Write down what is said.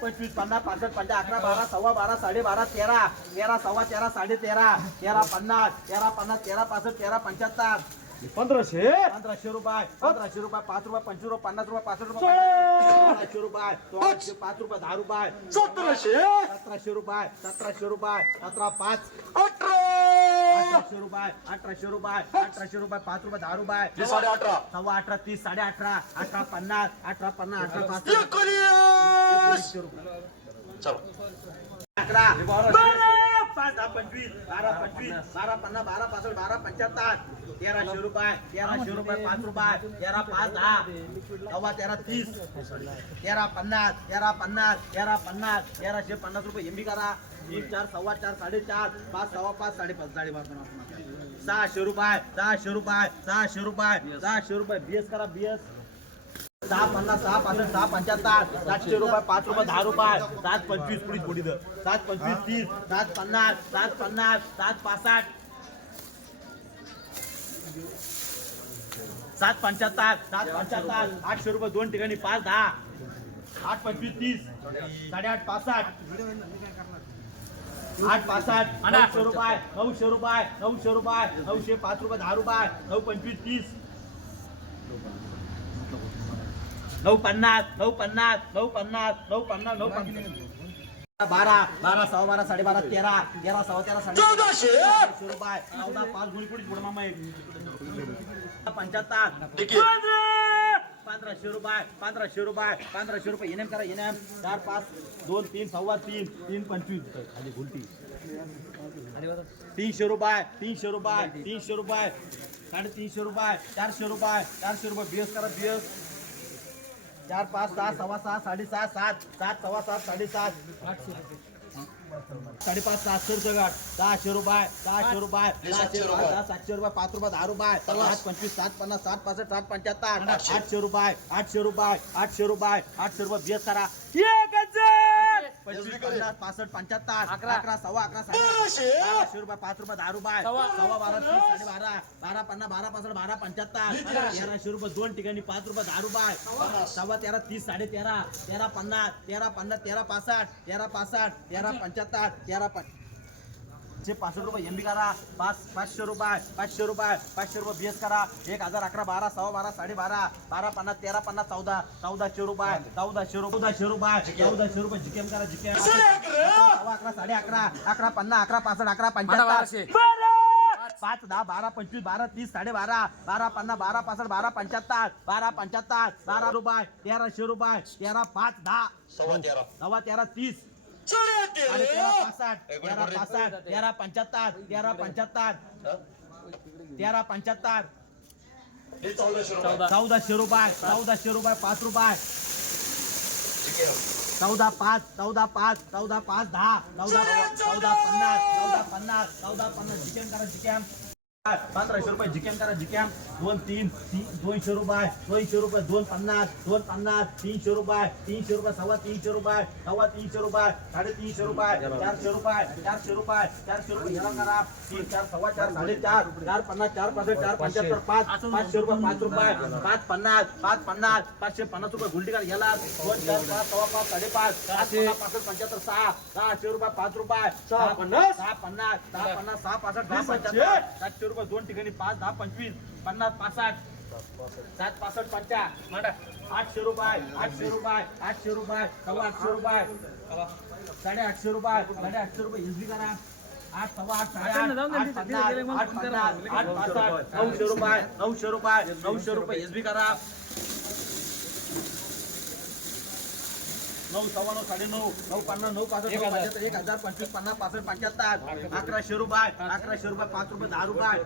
25 50 65 50 11 12 सव्वा 12 12.5 13 13 सव्वा 13 13.5 13 50 13 50 13 65 13 75 1500 1500 रुपये 5 रुपये 25 रुपये 50 रुपये 65 रुपये 1600 रुपये 5 रुपये 10 रुपये 1700 रुपये 1700 रुपये 17 5 1800 रुपये 1800 रुपये 1800 रुपये 5 रुपये 10 रुपये 18 सव्वा 18 30 18.5 18 50 18 50 18 चलो 25 12 25 12 50 12 65 12 75 1300 रुपये 5 रुपये 13 5 10 सव्वा 13 30 13 50 13 50 13 50 1350 रुपये एमबी करा 3 4 सव्वा 4 4.5 5 सव्वा 5 5.5 600 रुपये 600 रुपये 600 रुपये 600 रुपये बीएस करा बीएस 6 50 6 65 6 75 700 रुपये 5 रुपये 10 रुपये 7 25 पुढे पुढे 7 25 30 7 50 7 50 7 65 7 75 7 75 800 रुपये दोन ठिकाणी 5 10 8 25 30 8.5 65 8 65 900 रुपये 900 रुपये 900 रुपये 900 5 रुपये 10 रुपये 9 25 30 9 50 9 50 9 50 9 50 9 12 12 सव्वा 12 12.5 13 13 सव्वा 13 1400 रुपये 14 5 गुणी पुढे पुढे मामा 75 1500 रुपये 1500 रुपये 1500 रुपये एनएम करा एनएम 4 5 2 3 सव्वा 3 3 25 खाली गुलटी 300 रुपये 300 रुपये 300 रुपये 350 रुपये 400 रुपये 400 रुपये बीएस करा बीएस 4 5 6 सव्वा 6 7.5 7 7 सव्वा 7 7.5 5.5 700 रुपये 600 रुपये 600 रुपये 700 रुपये 5 रुपये 10 रुपये 7 25 7 50 7 65 7 75 800 रुपये 800 रुपये 800 रुपये 800 रुपये बीएस करा 25 50 65 75 11 सव्वा 11 1200 रुपये 5 रुपये 10 रुपये सव्वा 12 30 12 50 12 65 12 75 1300 रुपये दोन ठिकाणी 5 रुपये 10 रुपये सव्वा 13 30 13.5 13 50 13 50 13 65 13 65 13 75 13 65 रुपये एमबी करा 500 रुपये 500 रुपये 500 रुपये बीएस करा 1011 12 सव्वा 12 12.5 12 50 13 50 1400 रुपये 1400 रुपये 1400 रुपये जिकेम करा जिकेम सव्वा 11 11.5 11 50 11 65 11 75 5 10 12 25 12 30 12.5 12 50 12 65 12 75 12 75 12 रुपये 1300 रुपये 13 5 10 सव्वा 13 30 13 65 13 65 13 75 13 75 13 75 1400 रुपये 5 रुपये 14 5 14 5 14 5 10 14 50 जिकेम करा जिकेम 1500 रुपये जिकेम करा जिकेम 2 3 200 रुपये 200 रुपये 250 250 300 रुपये 300 रुपये सव्वा 300 रुपये 300 रुपये 350 रुपये 400 रुपये 400 रुपये 400 रुपये याला करा 3 4 सव्वा 4 4.5 450 4 65 4 75 500 रुपये 5 रुपये 550 550 550 रुपये गुलटी करा याला 2 4 5 सव्वा 5 5.5 5 75 600 रुपये 5 रुपये 650 650 650 6 65 700 रुपये दोन ठिकाणी 5 10 25 50 65 7 65 50 800 रुपये 800 रुपये 800 रुपये सव्वा 800 रुपये 850 रुपये 850 रुपये एसबी करा 8 सव्वा 8 900 रुपये 900 रुपये 900 रुपये एसबी करा 9 सव्वा 9 9.5 9 50 9 65 1000 25 50 65 75 1100 रुपये 5 रुपये 10 रुपये